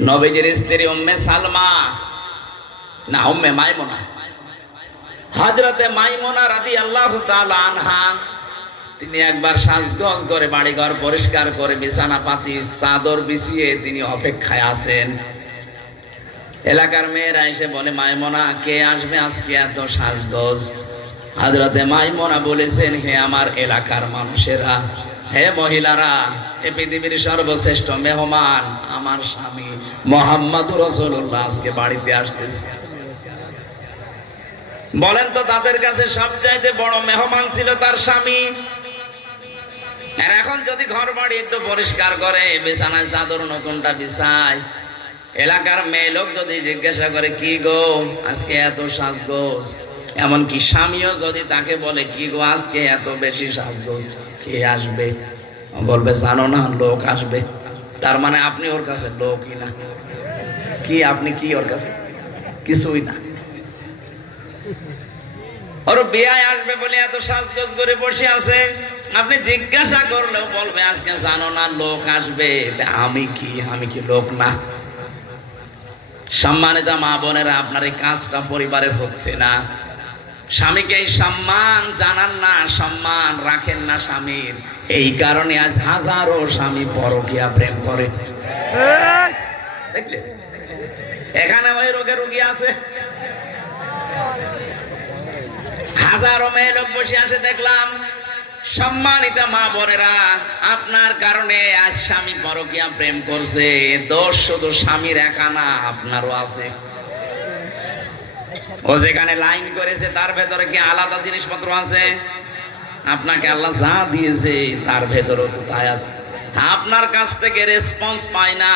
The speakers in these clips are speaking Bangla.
নবীজির স্ত্রী উম্মে সালমা, না উম্মে মাইমুনা, হযরতে মাইমুনা রাদিয়াল্লাহু তাআলা আনহা, তিনি একবার সাজগোজ করে বাড়িঘর পরিষ্কার করে বিছানা পাতি চাদর বিছিয়ে তিনি অপেক্ষায় আছেন। এলাকার মেয়েরা এসে বলে, মাইমুনা কে আসবে আজকে এত সাজগোজ? হযরতে মাইমুনা বলেছেন, হে আমার এলাকার মানুষেরা, হে মহিলারা, এ পৃথিবীর সর্বশ্রেষ্ঠ মেহমান আমার স্বামী মুহাম্মদুর রাসূলুল্লাহ আজকে বাড়িতে আসতেছে। বলেন তো তাদের কাছে সবচাইতে বড় মেহমান ছিল তার স্বামী। আর এখন যদি ঘর বাড়ি একটু পরিষ্কার করে, বিছানায় চাদর নতুনটা বিছায়, এলাকার মেয়ে লোক যদি জিজ্ঞাসা করে, কি গো আজকে এত সাজগোজ, এমনকি স্বামীও যদি তাকে বলে, কি গো আজকে এত বেশি সাজগোজ, কে আসবে? বলবে, জানো না, লোক আসবে। তার মানে আপনি ওর কাছে লোকই না। কি আপনি কি ওর কাছে? কিছুই না। ওর বিয়ায় আসবে বলে এত সাজগোজ করে বসে আছে। আপনি জিজ্ঞাসা করলেও বলবে, আজকে জানো না লোক আসবে। আমি কি লোক না? সম্মানিত মা বোনেরা, আপনার এই কাজটা পরিবারে হচ্ছে না। স্বামীকে এই সম্মান জানান না, সম্মান রাখেন না স্বামীর। এই কারণে আজ হাজারো স্বামী পরকীয়া প্রেম করে। দেখলে এখানে ওই রোগে রোগী আছে, হাজারো মেয়ে লোক বসে আছে দেখলাম। সম্মানিত মা বোনেরা, আপনার কারণে আজ স্বামী পরকীয়া প্রেম করছে। দোষ শুধু স্বামীর একা না, আপনারও আছে। ও যেখানে লাইন করেছে তার ভেতরে কি আলাদা জিনিসপত্র আছে? আপনাকে আল্লাহ যা দিয়েছে তার ভেতরেও তো তাই আছে। আপনার কাছ থেকে রেসপন্স পায় না,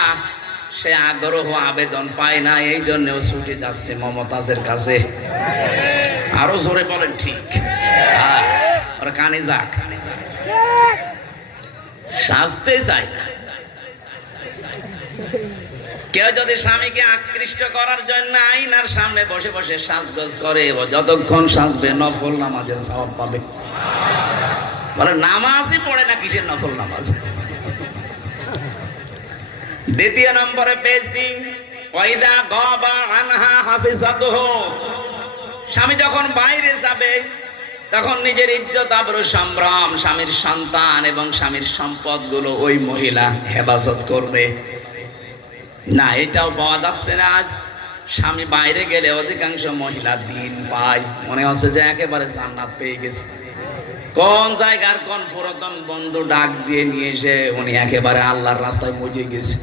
সে আগ্রহ আবেদন পায় না, এই জন্যও ছুটে যাচ্ছে মমতাজের কাছে। আরো জোরে বলেন ঠিক। ওর কানে যাক, সাজতে চাই না। কেউ যদি স্বামীকে আকৃষ্ট করার জন্য আয়নার সামনে বসে বসে সাজগোজ করে, ও যতক্ষণ সাজবে নফল নামাজের সওয়াব পাবে। বলে নামাজই পড়ে না, কিসের নফল নামাজ? দ্বিতীয় নম্বরে পেয়েছি, ওয়াইদা গাবা আনহা হাফিজাতুহু। স্বামী যখন বাইরে যাবে তখন নিজের ইজ্জত আবরু সম্ভ্রম, স্বামীর সন্তান এবং স্বামীর সম্পদগুলো ওই মহিলা হেফাজত করবে না। এটাও পাওয়া যাচ্ছে না আজ। স্বামী বাইরে গেলে অধিকাংশ মহিলা দিন পায়, মনে হচ্ছে যে একেবারে জান্নাত পেয়ে গেছে। কোন জায়গার কোন পুরাতন বন্ধু ডাক দিয়ে নিয়ে এসে উনি একেবারে আল্লাহর রাস্তায় পৌঁছে গেছে।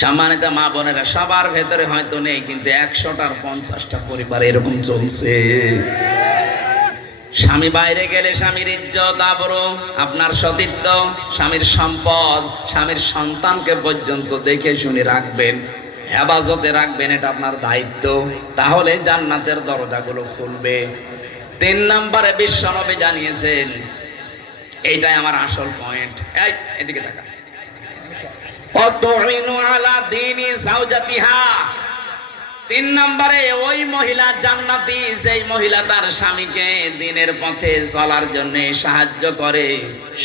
সম্মানিত মা বোনেরা, সবার ভেতরে হয়তো নেই, কিন্তু 100টার 50টা পরিবার এরকম চলছে। স্বামী বাইরে গেলে স্বামীর ইজ্জত আবরু, আপনার সতীত্ব, স্বামীর সম্পদ, স্বামীর সন্তানকে পর্যন্ত দেখে শুনে রাখবেন, হেফাজতে রাখবেন, এটা আপনার দায়িত্ব। তাহলে জান্নাতের দরজাগুলো খুলবে। 3 নম্বরে বিশ্বনবী জানিয়েছেন, এইটাই আমার আসল পয়েন্ট। এই এদিকে তাকা। অতুইনু আলা দীনি যাওজাতিহা। 3 নম্বরে ওই মহিলা জান্নাতি, যেই মহিলা তার স্বামীকে দ্বীনের পথে চলার জন্য সাহায্য করে,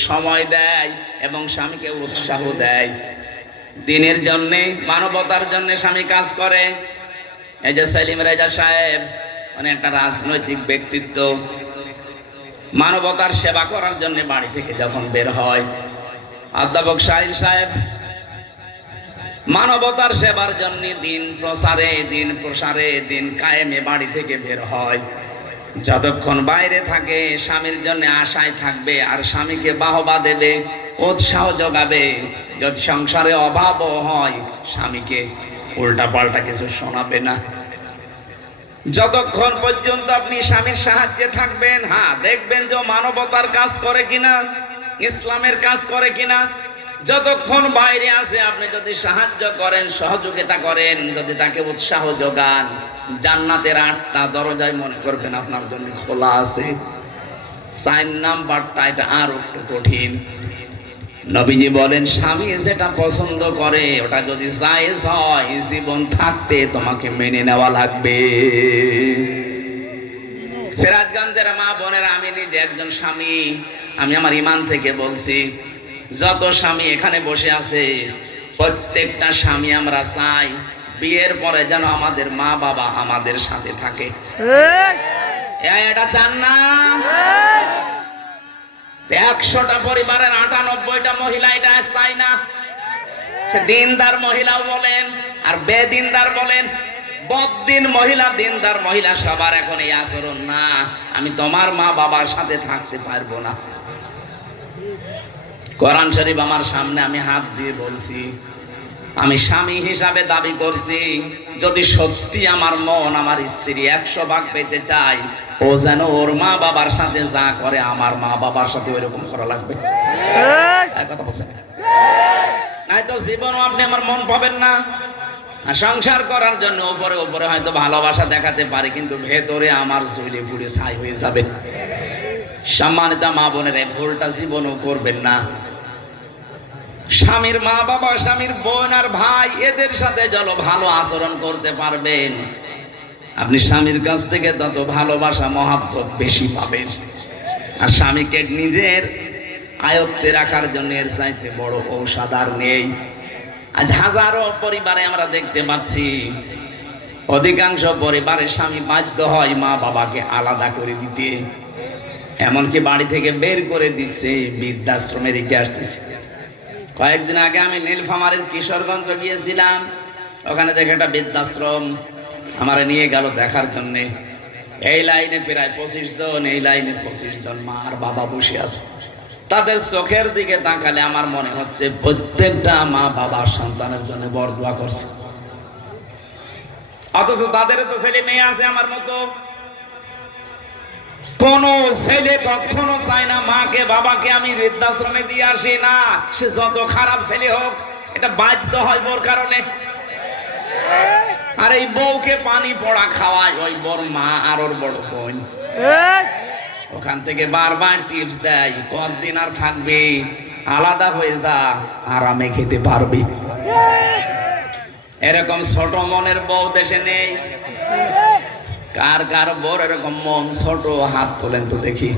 সময় দেয় এবং স্বামীকে উৎসাহ দেয়। দ্বীনের জন্য, মানবতার জন্য স্বামী কাজ করে। এই যে সেলিম রেজা সাহেব, উনি একটা রাজনৈতিক ব্যক্তিত্ব, মানবতার সেবা করার জন্য বাড়ি থেকে যখন বের হয়। অধ্যাপক শাহিন সাহেব মানবতার সেবার জন্য দিন প্রসারে দিন কায়েমে বাড়ি থেকে বের হয়। যতক্ষণ বাইরে থাকে স্বামীর জন্য আশায় থাকবে, আর স্বামীকে বাহবা দেবে, উৎসাহ যোগাবে। যদি সংসারে অভাবও হয়, স্বামীকে উল্টা পাল্টা কিছু শোনাবে না। যতক্ষণ পর্যন্ত আপনি স্বামীর সাহায্যে থাকবেন, হ্যাঁ দেখবেন যে মানবতার কাজ করে কিনা, ইসলামের কাজ করে কিনা। যতক্ষণ বাইরে আছে আপনি যদি সাহায্য করেন, সহযোগিতা করেন, যদি তাকে উৎসাহ যোগান, জান্নাতের 8টা দরজায় মনে করবেন আপনার জন্য খোলা আছে। 4 নাম্বারটা, এটা আর একটু কঠিন। নবীজি বলেন, স্বামী যেটা পছন্দ করে ওটা যদি জায়েজ হয়, জীবন থাকতে তোমাকে মেনে নেওয়া লাগবে। সিরাজগঞ্জের মা বোনেরা, আমি নিজে একজন স্বামী, আমি আমার ঈমান থেকে বলছি, যত স্বামী এখানে বসে আছে প্রত্যেকটা স্বামী আমরা চাই বিয়ের পরে যেন আমাদের মা বাবা আমাদের সাথে থাকে। এটা চান না? 100টা পরিবারের 98টা মহিলা এটা চাই না। সে দিনদার মহিলাও বলেন আর বেদিনদার বলেন, বদ্দিন মহিলা দিনদার মহিলা সবার এখন এই আচরণ না, আমি তোমার মা বাবার সাথে থাকতে পারবো না। কোরআন শরীফ আমার সামনে, আমি হাত দিয়ে বলছি, আমি স্বামী হিসাবে দাবি করছি, যদি সত্যি আমার মন আমার স্ত্রী 100 ভাগ পেতে চাই, ও যেন ওর মা বাবার সাথে যা করে আমার মা বাবার সাথে ওইরকম করা লাগবে। কথা বলছে, নাই তো জীবনও আপনি আমার মন পাবেন না। সংসার করার জন্য উপরে উপরে হয়তো ভালোবাসা দেখাতে পারি, কিন্তু ভেতরে আমার জ্বলে পুড়ে ছাই হয়ে যাবে। সম্মানিত মা বোনের, এই ভুলটা জীবনও করবেন না। স্বামীর মা বাবা, স্বামীর বোন আর ভাই, এদের সাথে যত ভালো আচরণ করতে পারবেন, আপনি স্বামীর কাছ থেকে তত ভালোবাসা মহাব্বত বেশি পাবেন। আর স্বামীকে নিজের আয়ত্তে রাখার জন্য এর চাইতে বড় ঔষধ আর নেই। আজ হাজারো পরিবারে আমরা দেখতে পাচ্ছি, অধিকাংশ পরিবারে স্বামী বাধ্য হয় মা বাবাকে আলাদা করে দিতে, এমনকি বাড়ি থেকে বের করে দিচ্ছে, বৃদ্ধাশ্রমে রেখে আসতেছে। কয়েকদিন আগে আমি নীলফামারীর কিশোরগঞ্জ গিয়েছিলাম, ওখানে দেখে একটা বৃদ্ধাশ্রম আমার নিয়ে গেল দেখার জন্যে। এই লাইনে প্রায় 25 জন, এই লাইনে 25 জন মা আর বাবা বসে আছে। তাদের চোখের দিকে তাকালে আমার মনে হচ্ছে প্রত্যেকটা মা বাবা সন্তানের জন্য বরদোয়া করছে, অথচ তাদের তো ছেলে মেয়ে আছে আমার মতো। কোন ছেলে কখনো চায় না মাকে বাবাকে আমি বৃদ্ধাশ্রমে দিয়ে আসি, না সে যত খারাপ ছেলে হোক, এটা বাধ্য হয় বোর কারণে। আর এই বউকে পানি পড়া খাওয়ায় ওই বড় মা আর ওর বড় বোন, ওখান থেকে বারবার টিপস দেয়, কতদিন আর থাকবে, আলাদা হয়ে যা, আরামে খেতে পারবি। এরকম ছোট মনের বউ দেশে নেই। কার কার বড় এরকম মন ছোট, হাত তোলেন তো দেখি।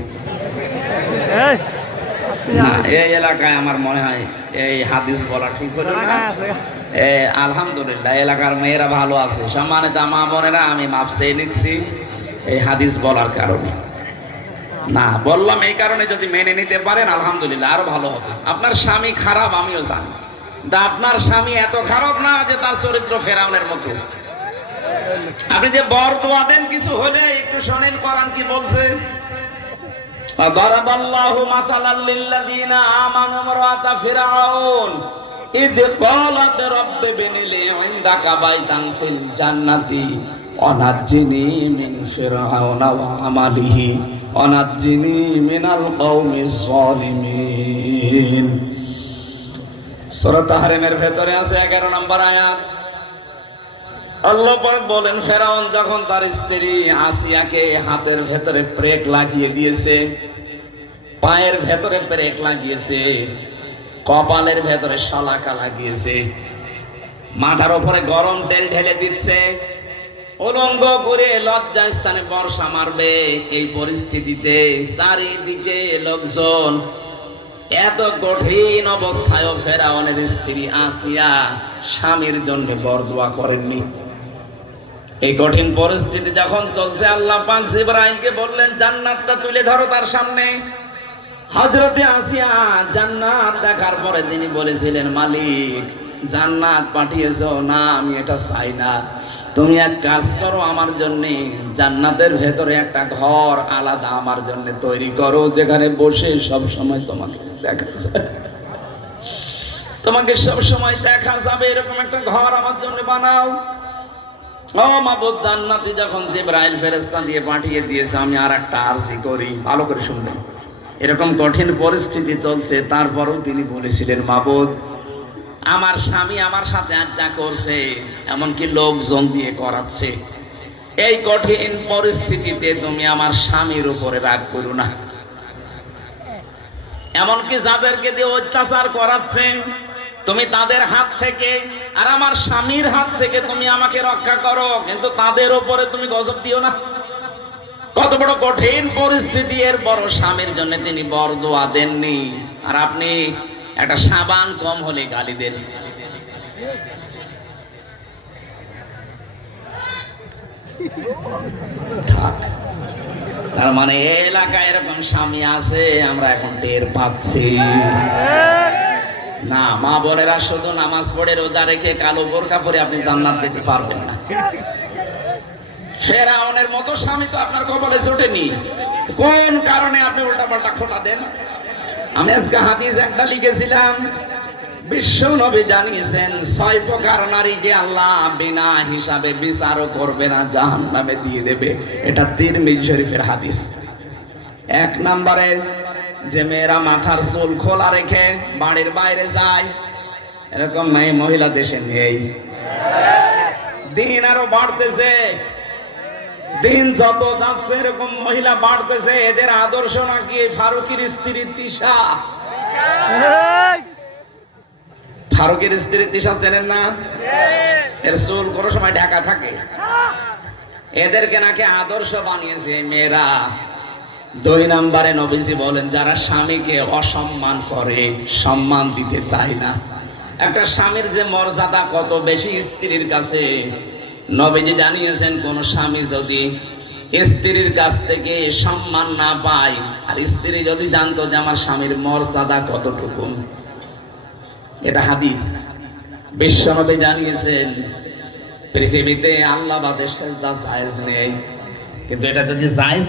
না, এই এলাকায় আমার মনে হয় এই হাদিস বলা ঠিক হলো না। আলহামদুলিল্লাহ, এলাকার মেয়েরা ভালো আছে। সম্মানিত মা বোনেরা, আমি মাফ চেয়ে নিচ্ছি এই হাদিস বলার কারণে। না বললাম এই কারণে, যদি মেনে নিতে পারেন আলহামদুলিল্লাহ, আরো ভালো হবে। আপনার স্বামী খারাপ আমিও জানি, কিন্তু আপনার স্বামী এত খারাপ না যে তার চরিত্র ফেরাউনের মতো। আপনি যে বরদোয়া দেন কিছু হলে একটু শোনেন কোরআন কি বলছে। দারাবাল্লাহু মাসালাল লিল্লাযিনা আমানু ইমরাতা ফিরআউন ইয ক্বালাত রাব্বি ইবনি লি ইনদাকা বাইতান ফিল জান্নাতি ওয়ানাজ্জিনি মিন ফিরআউনা ওয়া আমালিহি ওয়ানাজ্জিনি মিনাল কওমিজ যালিমিন। সূরা তাহরিমের ভেতরে আছে 11 নম্বর আয়াত। আল্লাহ পাক বলেন, ফেরাউন যখন তার স্ত্রী আসিয়াকে হাতের ভেতরে ব্রেক লাগিয়ে দিয়েছে, পায়ের ভেতরে ব্রেক লাগিয়েছে, কপালের ভেতরে শালাকা লাগিয়েছে, মাথার উপরে গরম তেল ঢেলে দিচ্ছে, উলঙ্গ করে লজ্জা স্থানে বর্ষা মারবে, এই পরিস্থিতিতে চারিদিকে লোকজন, এত কঠিন অবস্থায়ও ফেরাউনের স্ত্রী আসিয়া স্বামীর জন্য বরদোয়া করেননি। এই কঠিন পরিস্থিতি যখন চলছে, আল্লাহ পাক জিবরাইলকে বললেন, জান্নাতটা তুলে ধরো তার সামনে। হযরতে আসিয়া জান্নাত দেখার পরে তিনি বলেছিলেন, মালিক জান্নাত পাঠিয়েছো না, আমি এটা চাই না, তুমি এক কাজ করো, আমার জন্য জান্নাতের ভেতরে একটা ঘর আলাদা আমার জন্য তৈরি করো, যেখানে বসে সব সময় তোমাকে দেখা যায়, তোমাকে সব সময় দেখা যাবে, এরকম একটা ঘর আমার জন্য বানাও। ও মাবুদ, জান্নাতি যখন জিবরাইল ফেরেশতা দিয়ে পাঠিয়ে দিয়েছে, আমি আর একটা আরজি করি, ভালো করে শুনবেন। এরকম কঠিন পরিস্থিতি চলছে, তারপরেও তিনি বলেছিলেন, মাবুদ আমার স্বামী আমার সাথে আজ যা করছে, এমনকি লোকজন দিয়ে করাচ্ছে, এই কঠিন পরিস্থিতিতে তুমি আমার স্বামীর উপরে রাগ করো না, এমনকি যাদেরকে দিয়ে অত্যাচার করাচ্ছে তুমি তাদের হাত থেকে আর আমার স্বামীর হাত থেকে তুমি আমাকে রক্ষা করো, কিন্তু তাদের উপরে তুমি গজব দিও না। কত বড় কঠিন পরিস্থিতি, এর বড় স্বামীর জন্য তিনি বরদোয়া দেননি, আর আপনি একটা সাবান কম হলে গালি দেন। থাক। তার মানে এই এলাকায় এরকম স্বামী আছে, আমরা এখন টের পাচ্ছি না। মা বোনেরা শুধু নামাজ পড়ে রোজা রেখে কালো বোরকা পরে আপনি জান্নাত যেতে পারবেন না। ফেরাউনের মতো স্বামী তো আপনার কপালে জোটেনি। কোন কারণে আপনি উল্টাপাল্টা খোটা দেন? আমি আজকে হাদিস একটা লিখেছিলাম, বিশ্ব নবী জানিয়েছেন 6 প্রকার নারীকে আল্লাহ বিনা হিসাবে বিচারও করবে না, জাহান্নামে দিয়ে দেবে। এটা তিরমিজি শরীফের হাদিস। 1 নম্বরে যে মেয়েরা মাথার চুল খোলা রেখে বাড়ির বাইরে যায়, এরকম মেয়ে মহিলা দেশে নেই। দিন আরো বাড়তেছে, দিন যত যাচ্ছে এরকম মহিলা বাড়তেছে। এদের আদর্শ নাকি ফারুকের স্ত্রী তিশা। ফারুকের স্ত্রী তিশা চেনেন না? এর চুল কোনো সময় ঢাকা থাকে। এদেরকে নাকি আদর্শ বানিয়েছে মেয়েরা। 2 নম্বরে নবীজি বলেন, যারা স্বামীকে অসম্মান করে, সম্মান দিতে চায় না। একটা স্বামীর যে মর্যাদা কত বেশি স্ত্রীর কাছে, নবীজি জানিয়েছেন কোন স্বামী যদি স্ত্রীর কাছ থেকে সম্মান না পায়, আর স্ত্রী যদি জানতো যে আমার স্বামীর মর্যাদা কতটুকু, এটা হাদিস। বিশ্বনবী জানিয়েছেন পৃথিবীতে আল্লাহ বাদে সেজদা জায়েজ নেই, কিন্তু এটা যদি জায়েজ